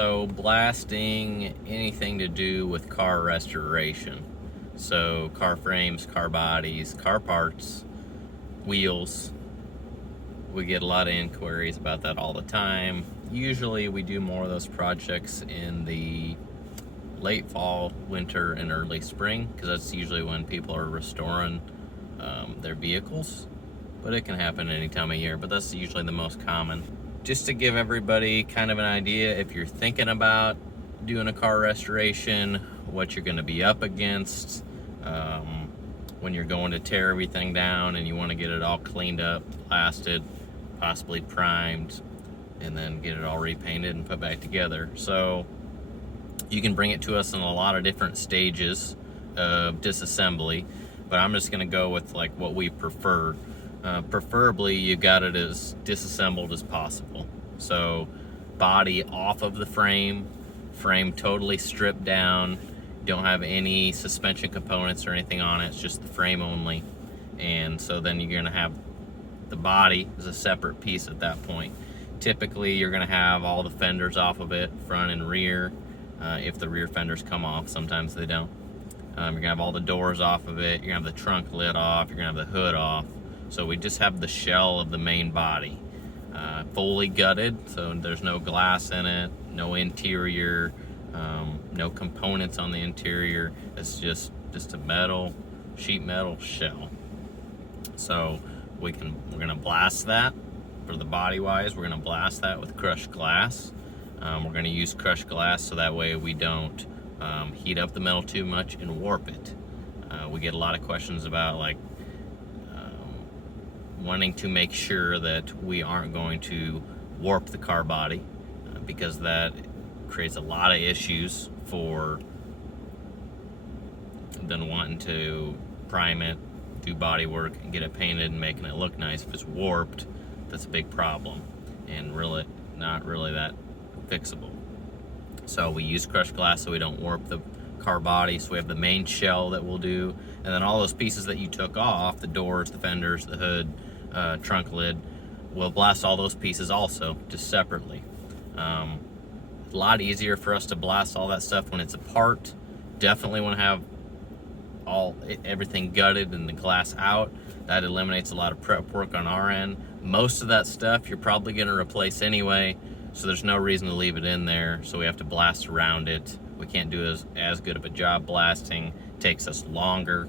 So blasting, anything to do with car restoration. So car frames, car bodies, car parts, wheels. We get a lot of inquiries about that all the time. Usually we do more of those projects in the late fall, winter, and early spring, because that's usually when people are restoring their vehicles. But it can happen any time of year, but that's usually the most common. Just to give everybody kind of an idea, if you're thinking about doing a car restoration, what you're going to be up against when you're going to tear everything down and you want to get it all cleaned up, blasted, possibly primed, and then get it all repainted and put back together. So you can bring it to us in a lot of different stages of disassembly, but I'm just going to go with like what we prefer. Preferably you got it as disassembled as possible. So body off of the frame totally stripped down, don't have any suspension components or anything on it, it's just the frame only. And so then you're gonna have the body as a separate piece at that point. Typically you're gonna have all the fenders off of it, front and rear, if the rear fenders come off. Sometimes they don't. You're gonna have all the doors off of it, you're gonna have the trunk lid off, you're gonna have the hood off. So we just have the shell of the main body, fully gutted, so there's no glass in it, no interior, no components on the interior. It's just a sheet metal shell. So we're gonna blast that. For the body wise, we're gonna blast that with crushed glass. We're gonna use crushed glass so that way we don't heat up the metal too much and warp it. We get a lot of questions about like wanting to make sure that we aren't going to warp the car body, because that creates a lot of issues for then wanting to prime it, do body work, and get it painted and making it look nice. If it's warped, that's a big problem and really not really that fixable. So we use crushed glass so we don't warp the car body. So we have the main shell that we'll do, and then all those pieces that you took off, the doors, the fenders, the hood, trunk lid, we'll blast all those pieces also, just separately. A lot easier for us to blast all that stuff when it's apart. Definitely want to have everything gutted and the glass out. That eliminates a lot of prep work on our end. Most of that stuff you're probably going to replace anyway, so there's no reason to leave it in there, so we have to blast around it. We can't do as good of a job blasting. It takes us longer,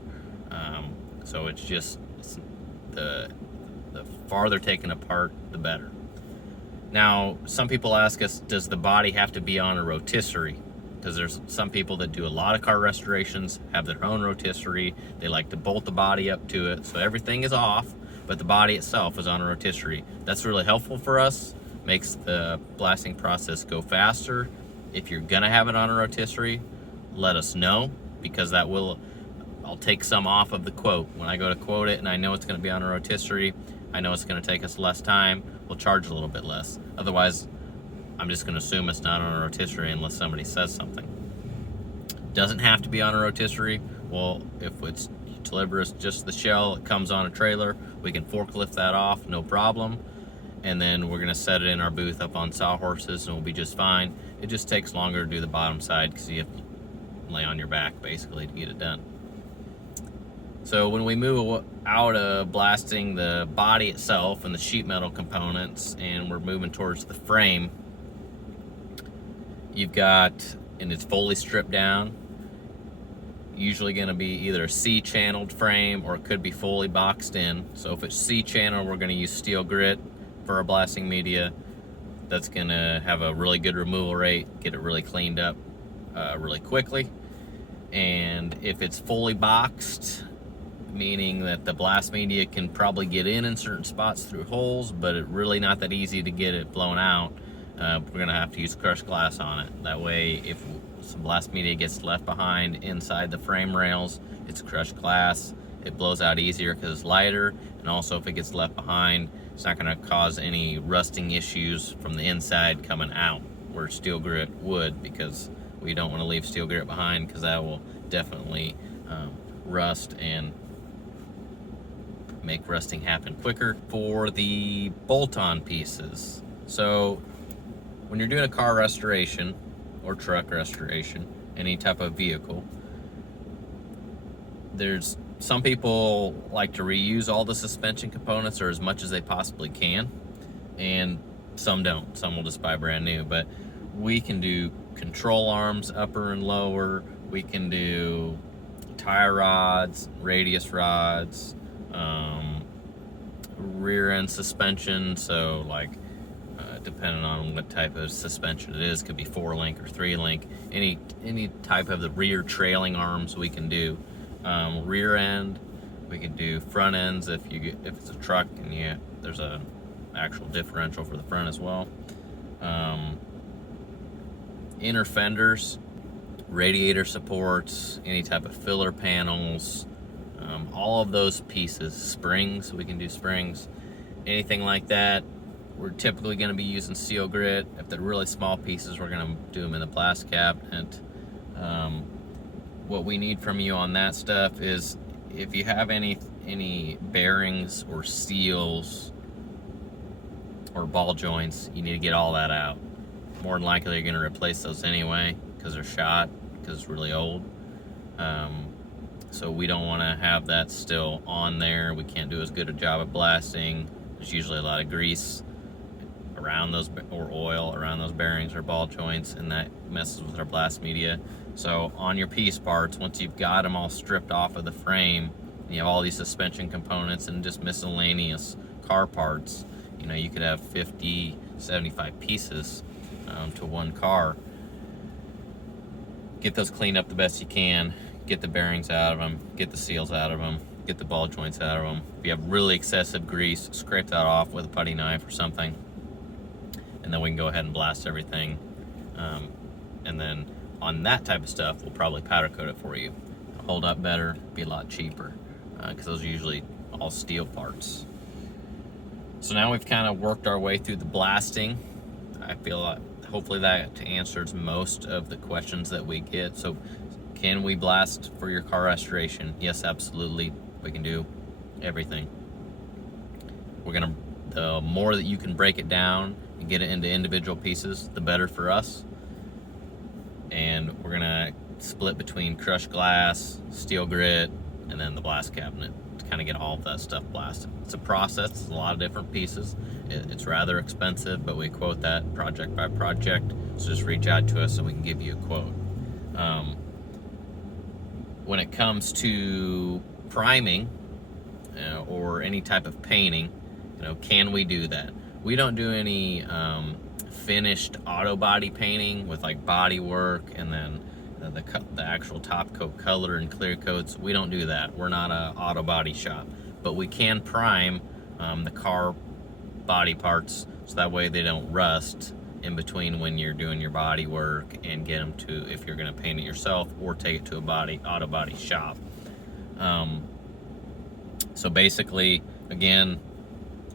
so it's the farther taken apart, the better. Now, some people ask us, does the body have to be on a rotisserie? Because there's some people that do a lot of car restorations, have their own rotisserie. They like to bolt the body up to it, so everything is off, but the body itself is on a rotisserie. That's really helpful for us, makes the blasting process go faster. If you're gonna have it on a rotisserie, let us know, because I'll take some off of the quote. When I go to quote it and I know it's gonna be on a rotisserie, I know it's gonna take us less time, we'll charge a little bit less. Otherwise, I'm just gonna assume it's not on a rotisserie unless somebody says something. Doesn't have to be on a rotisserie. Well, if it's deliberate, just the shell, it comes on a trailer, we can forklift that off, no problem. And then we're gonna set it in our booth up on sawhorses and we'll be just fine. It just takes longer to do the bottom side because you have to lay on your back basically to get it done. So when we move out of blasting the body itself and the sheet metal components and we're moving towards the frame, you've got, and it's fully stripped down, usually going to be either a C-channeled frame or it could be fully boxed in. So if it's C-channel, we're going to use steel grit for our blasting media. That's going to have a really good removal rate, get it really cleaned up really quickly. And if it's fully boxed, meaning that the blast media can probably get in certain spots through holes, but it's really not that easy to get it blown out, we're gonna have to use crushed glass on it. That way, if some blast media gets left behind inside the frame rails, it's crushed glass. It blows out easier because it's lighter, and also if it gets left behind, it's not gonna cause any rusting issues from the inside coming out, where steel grit would, because we don't want to leave steel grit behind because that will definitely rust and make rusting happen quicker. For the bolt-on pieces, so when you're doing a car restoration or truck restoration, any type of vehicle, there's some people like to reuse all the suspension components or as much as they possibly can, and some don't. Some will just buy brand new. But we can do control arms, upper and lower. We can do tire rods, radius rods, rear end suspension. So like depending on what type of suspension it is, could be 4-link or 3-link. Any type of the rear trailing arms we can do. Rear end, we can do front ends if it's a truck and there's a actual differential for the front as well. Inner fenders, radiator supports, any type of filler panels, all of those pieces. Springs, we can do springs, anything like that. We're typically going to be using seal grit. If they're really small pieces, we're going to do them in the blast cabinet. What we need from you on that stuff is if you have any bearings or seals or ball joints, you need to get all that out. More than likely you're going to replace those anyway because they're shot, because it's really old. So we don't want to have that still on there. We can't do as good a job of blasting. There's usually a lot of grease around those, or oil around those bearings or ball joints, and that messes with our blast media. So on your piece parts, once you've got them all stripped off of the frame, you have all these suspension components and just miscellaneous car parts, you could have 50, 75 pieces to one car. Get those cleaned up the best you can, get the bearings out of them, get the seals out of them, get the ball joints out of them. If you have really excessive grease, scrape that off with a putty knife or something, and then we can go ahead and blast everything. And then on that type of stuff, we'll probably powder coat it for you. It'll hold up better, be a lot cheaper, because those are usually all steel parts. So now we've kind of worked our way through the blasting. I feel like hopefully that answers most of the questions that we get. So can we blast for your car restoration? Yes, absolutely. We can do everything. The more that you can break it down and get it into individual pieces, the better for us. And we're gonna split between crushed glass, steel grit, and then the blast cabinet to kind of get all of that stuff blasted. It's a process, it's a lot of different pieces. It's rather expensive, but we quote that project by project. So just reach out to us and we can give you a quote. When it comes to priming or any type of painting, can we do that? We don't do any finished auto body painting with like body work and then the actual top coat color and clear coats. We don't do that. We're not an auto body shop, but we can prime the car body parts so that way they don't rust in between when you're doing your body work, and get them to, if you're going to paint it yourself or take it to a auto body shop. So basically, again,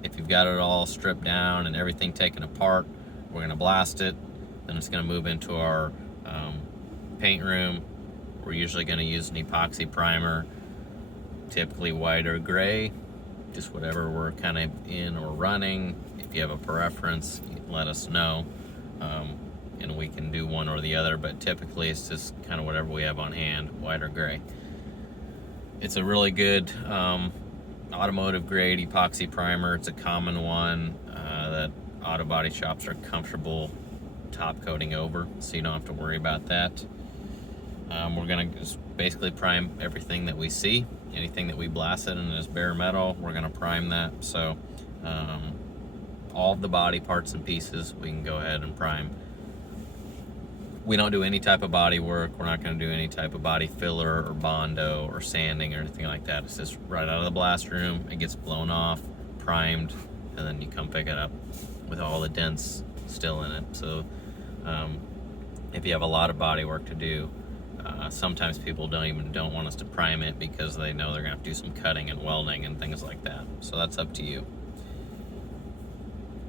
if you've got it all stripped down and everything taken apart, we're going to blast it. Then it's going to move into our paint room. We're usually going to use an epoxy primer, typically white or gray, just whatever we're kind of in or running. If you have a preference, let us know, and we can do one or the other, but typically it's just kind of whatever we have on hand, white or gray. It's a really good automotive grade epoxy primer. It's a common one that auto body shops are comfortable top coating over, so you don't have to worry about that. We're gonna just basically prime everything that we see. Anything that we blasted and is bare metal, we're gonna prime that. So all of the body parts and pieces, we can go ahead and prime. We don't do any type of body work. We're not going to do any type of body filler or Bondo or sanding or anything like that. It's just right out of the blast room. It gets blown off, primed, and then you come pick it up with all the dents still in it. So if you have a lot of body work to do, sometimes people don't want us to prime it because they know they're going to have to do some cutting and welding and things like that. So that's up to you.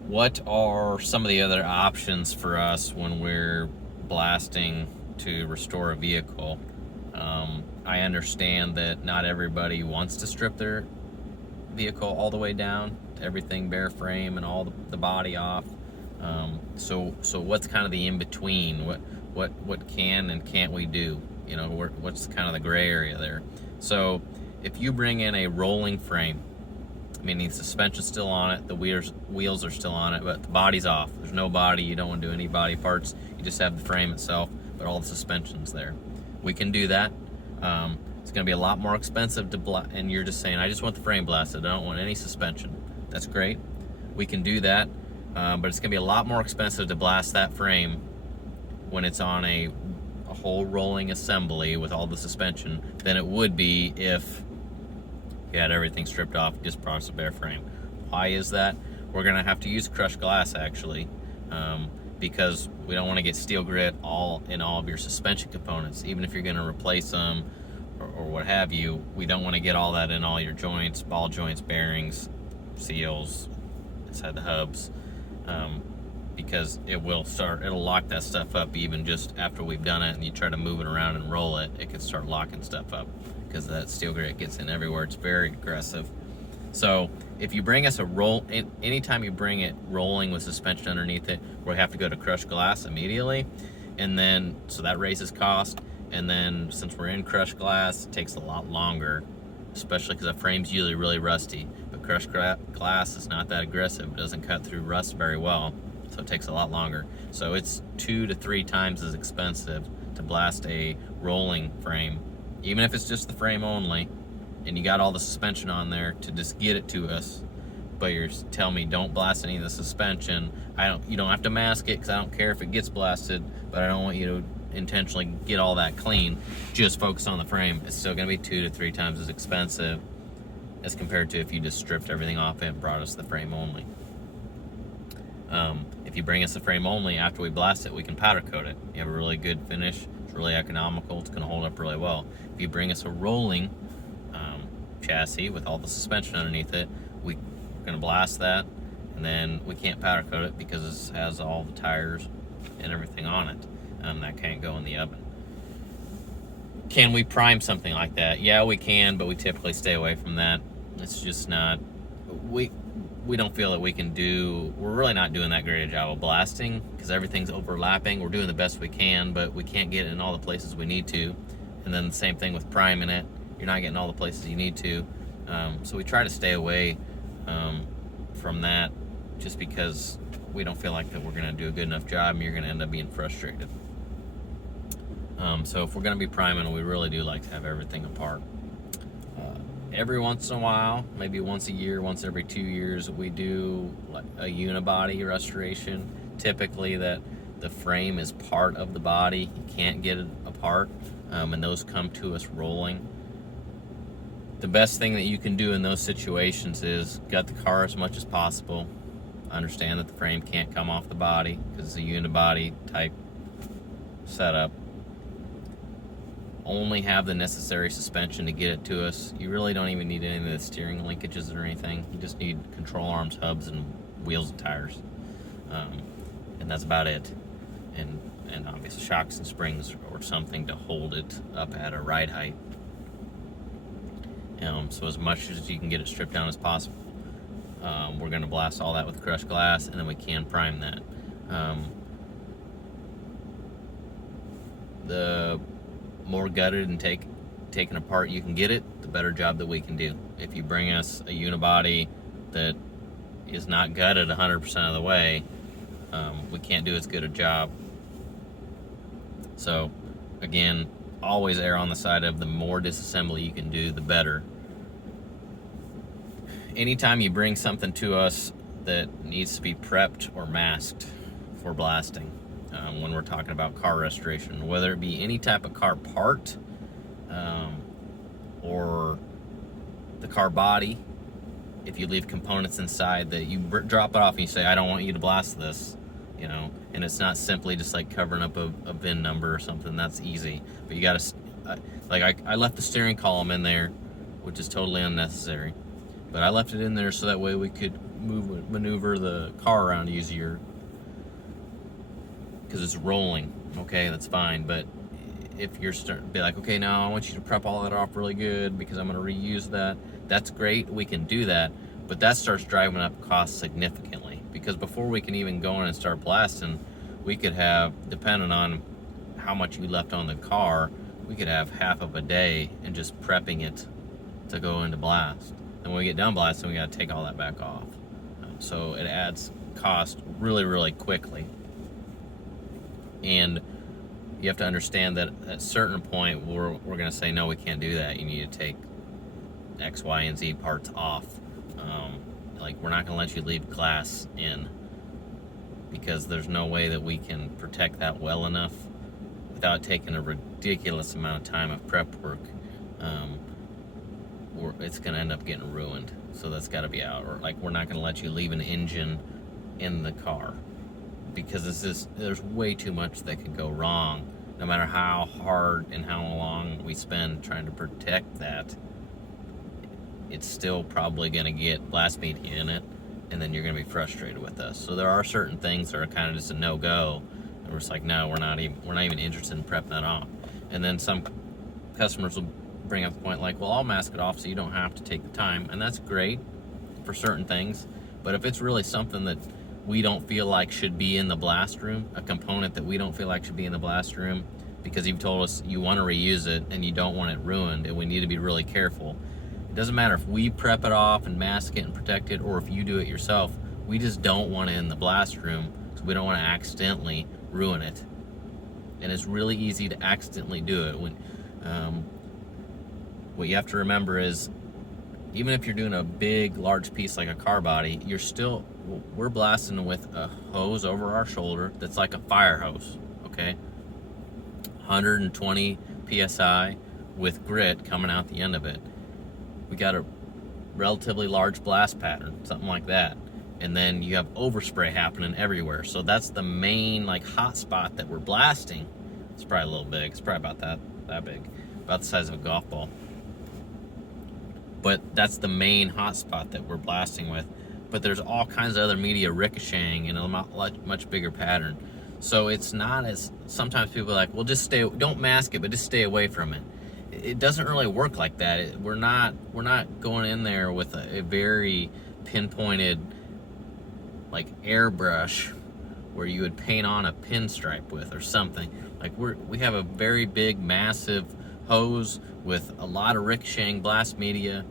What are some of the other options for us when we're blasting to restore a vehicle? I understand that not everybody wants to strip their vehicle all the way down, everything bare frame and all the body off. So what's kind of the in between? What can and can't we do? What's kind of the gray area there? So if you bring in a rolling frame, meaning the suspension's still on it, the wheels are still on it, but the body's off. There's no body. You don't want to do any body parts. You just have the frame itself, but all the suspension's there. We can do that. It's going to be a lot more expensive to and you're just saying, I just want the frame blasted. I don't want any suspension. That's great. We can do that, but it's going to be a lot more expensive to blast that frame when it's on a whole rolling assembly with all the suspension than it would be if you had everything stripped off, just brought a bare frame. Why is that? We're going to have to use crushed glass actually, because we don't want to get steel grit all of your suspension components. Even if you're going to replace them or what have you, we don't want to get all that in all your joints, ball joints, bearings, seals, inside the hubs, because it'll lock that stuff up even just after we've done it, and you try to move it around and roll it, it can start locking stuff up because that steel grit gets in everywhere. It's very aggressive. So if you bring us anytime you bring it rolling with suspension underneath it, we have to go to crushed glass immediately, and then so that raises cost. And then since we're in crushed glass, it takes a lot longer, especially because the frame's usually really rusty. But crushed glass is not that aggressive. It doesn't cut through rust very well, so it takes a lot longer. So it's 2 to 3 times as expensive to blast a rolling frame, even if it's just the frame only, and you got all the suspension on there, to just get it to us. But you're telling me don't blast any of the suspension. You don't have to mask it because I don't care if it gets blasted, but I don't want you to intentionally get all that clean. Just focus on the frame. It's still going to be 2 to 3 times as expensive as compared to if you just stripped everything off it and brought us the frame only. If you bring us the frame only, after we blast it, we can powder coat it. You have a really good finish. It's really economical. It's going to hold up really well. If you bring us a rolling chassis with all the suspension underneath it, we're going to blast that, and then we can't powder coat it because it has all the tires and everything on it. That can't go in the oven. Can we prime something like that? Yeah, we can, but we typically stay away from that. It's just not, we don't feel that we can we're really not doing that great a job of blasting because everything's overlapping. We're doing the best we can, but we can't get it in all the places we need to. And then the same thing with priming it. You're not getting all the places you need to. So we try to stay away from that just because we don't feel like that we're going to do a good enough job, and you're going to end up being frustrated. So if we're going to be priming, we really do like to have everything apart. Every once in a while, maybe once a year, once every 2 years, we do like a unibody restoration. Typically that the frame is part of the body. You can't get it apart, and those come to us rolling. The best thing that you can do in those situations is gut the car as much as possible. Understand that the frame can't come off the body because it's a unibody type setup. Only have the necessary suspension to get it to us. You really don't even need any of the steering linkages or anything. You just need control arms, hubs, and wheels and tires, and that's about it. And obviously shocks and springs or something to hold it up at a ride height. So as much as you can get it stripped down as possible. We're going to blast all that with crushed glass, and then we can prime that. The more gutted and taken apart you can get it, the better job that we can do. If you bring us a unibody that is not gutted 100% of the way, we can't do as good a job. So again, always err on the side of the more disassembly you can do, the better. Anytime you bring something to us that needs to be prepped or masked for blasting, when we're talking about car restoration, whether it be any type of car part or the car body, if you leave components inside that you drop it off and you say, I don't want you to blast this, and it's not simply just like covering up a VIN number or something, that's easy. But you gotta, I left the steering column in there, which is totally unnecessary. But I left it in there so that way we could maneuver the car around easier because it's rolling. Okay, that's fine. But if you're starting to be like, okay, now I want you to prep all that off really good because I'm going to reuse that, that's great. We can do that. But that starts driving up costs significantly. because before we can even go in and start blasting, we could have, depending on how much you left on the car, we could have half of a day and just prepping it to go into blast. And when we get done blasting, we got to take all that back off. So it adds cost really, really quickly. And you have to understand that at a certain point, we're going to say, no, we can't do that. You need to take X, Y, and Z parts off. Like, we're not going to let you leave glass in, because there's no way that we can protect that well enough without taking a ridiculous amount of time of prep work. It's going to end up getting ruined. So that's got to be out. Or, like, we're not going to let you leave an engine in the car, because there's way too much that could go wrong. No matter how hard and how long we spend trying to protect that, it's still probably going to get blast media in it, and then you're going to be frustrated with us. So there are certain things that are kind of just a no-go, and we're just like, no, we're not even interested in prepping that off. And then some customers will bring up the point like, well, I'll mask it off so you don't have to take the time, and that's great for certain things. But if it's really something that we don't feel like should be in the blast room, a component that we don't feel like should be in the blast room, because you've told us you want to reuse it and you don't want it ruined, and we need to be really careful. It doesn't matter if we prep it off and mask it and protect it, or if you do it yourself. We just don't want it in the blast room, because we don't want to accidentally ruin it. And it's really easy to accidentally do it. What you have to remember is, even if you're doing a big, large piece like a car body, we're blasting with a hose over our shoulder that's like a fire hose, okay? 120 PSI with grit coming out the end of it. We got a relatively large blast pattern, something like that. And then you have overspray happening everywhere. So that's the main hot spot that we're blasting. It's probably a little big. It's probably about that big, about the size of a golf ball. But that's the main hot spot that we're blasting with. But there's all kinds of other media ricocheting in a much bigger pattern. So it's not as, sometimes people are like, well, don't mask it, but just stay away from it. It doesn't really work like that. We're not going in there with a very pinpointed airbrush where you would paint on a pinstripe with or something. We have a very big, massive hose with a lot of ricocheting blast media.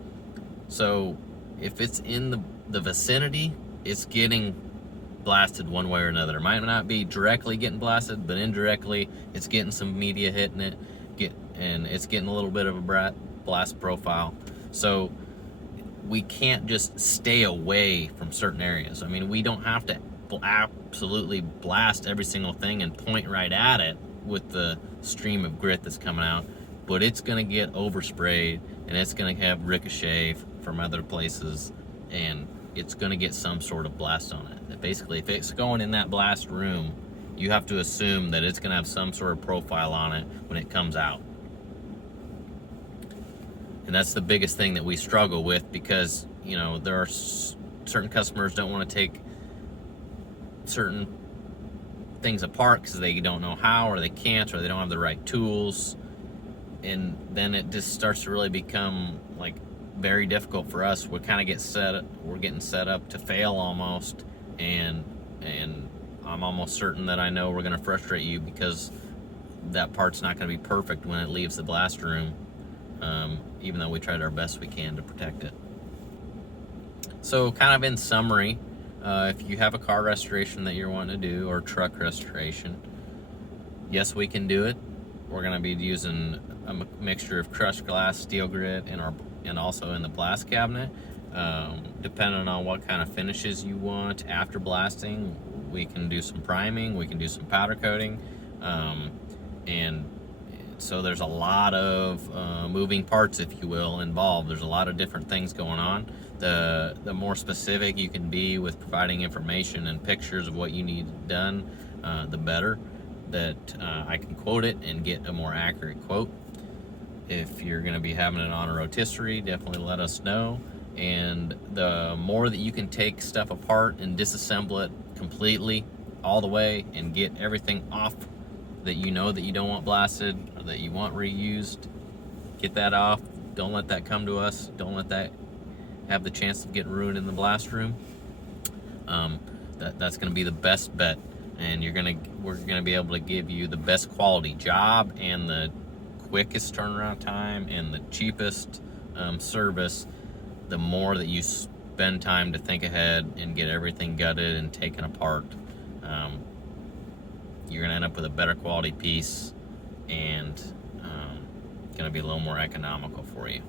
So if it's in the vicinity, it's getting blasted one way or another. It might not be directly getting blasted, but indirectly it's getting some media hitting it, and it's getting a little bit of a blast profile. So we can't just stay away from certain areas. I mean, we don't have to absolutely blast every single thing and point right at it with the stream of grit that's coming out, but it's gonna get oversprayed, and it's gonna have ricochet from other places, and it's gonna get some sort of blast on it. Basically, if it's going in that blast room, you have to assume that it's gonna have some sort of profile on it when it comes out. And that's the biggest thing that we struggle with, because there are certain customers don't want to take certain things apart because they don't know how, or they can't, or they don't have the right tools, and then it just starts to really become very difficult for us. We're getting set up to fail almost, and I'm almost certain that I know we're going to frustrate you, because that part's not going to be perfect when it leaves the blast room, even though we tried our best we can to protect it. So kind of in summary, if you have a car restoration that you're wanting to do, or truck restoration, yes, we can do it. We're going to be using a mixture of crushed glass, steel grit, and also in the blast cabinet. Depending on what kind of finishes you want after blasting, we can do some priming, we can do some powder coating, and so there's a lot of moving parts, if you will, involved. There's a lot of different things going on. The more specific you can be with providing information and pictures of what you need done, the better that I can quote it and get a more accurate quote. If you're going to be having it on a rotisserie, definitely let us know. And the more that you can take stuff apart and disassemble it completely all the way and get everything off that you don't want blasted or that you want reused, get that off. Don't let that come to us. Don't let that have the chance of getting ruined in the blast room. That's going to be the best bet, and we're gonna be able to give you the best quality job and the quickest turnaround time and the cheapest service. The more that you spend time to think ahead and get everything gutted and taken apart, you're gonna end up with a better quality piece and gonna be a little more economical for you.